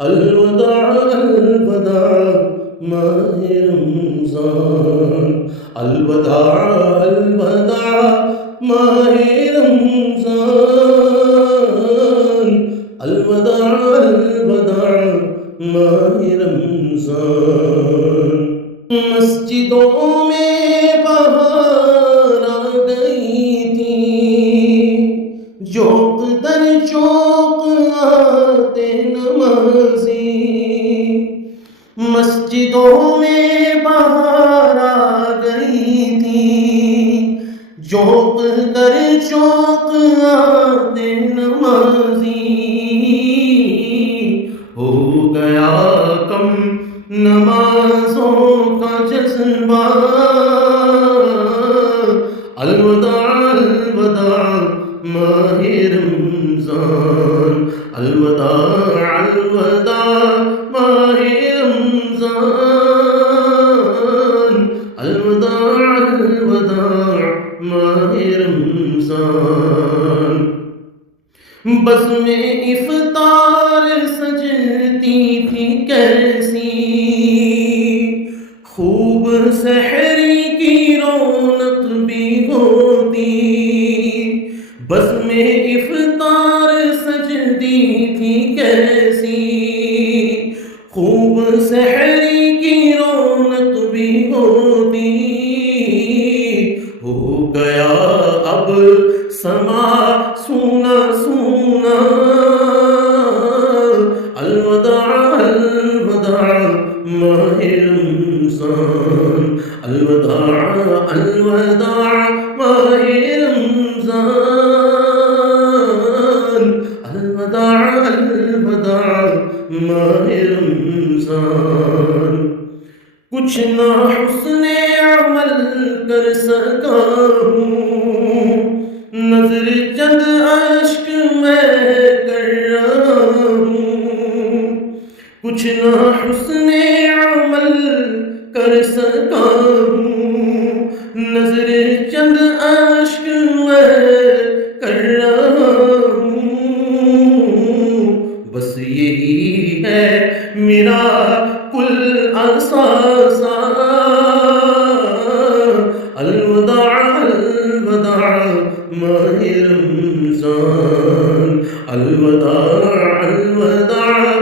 الوداع الوداع ماہ رمضان، الوداع الوداع ماہ رمضان، الوداع الوداع ماہ رمضان۔ مسجدوں میں بہار آ گئی تھی، چوک در چوک آتے نمازی، مسجدوں میں بہار آ گئی تھی، چوک در چوک آتے نمازی، ہو گیا کم نمازوں کا جذبہ، الوداع الوداع ماہ رمضان، الوداع الوداع ماہ رمضان، الوداع الوداع ماہ رمضان۔ بزم افطار سجتی تھی کیسی، خوب سحری کی رونق بھی ہوتی، بزم افطار سجتی تھی کیسی، خوب سحری کی رونق بھی ہوتی، ہو گیا اب سما سونا سونا، الوداع الوداع ماہ رمضان، الوداع الوداع ماہ رمضان، الوداع الوداع ماہ رمضان۔ کچھ نہ حسن عمل کر سکا ہوں، نظر چند اشک میں کر رہا ہوں، کچھ نہ حسن عمل کر سکا ہوں، نظر چند اشک میں کر رہا ہوں، بس یہی ہے میرا کل اثاثہ، الوداع الوداع ماہ رمضان، الوداع الوداع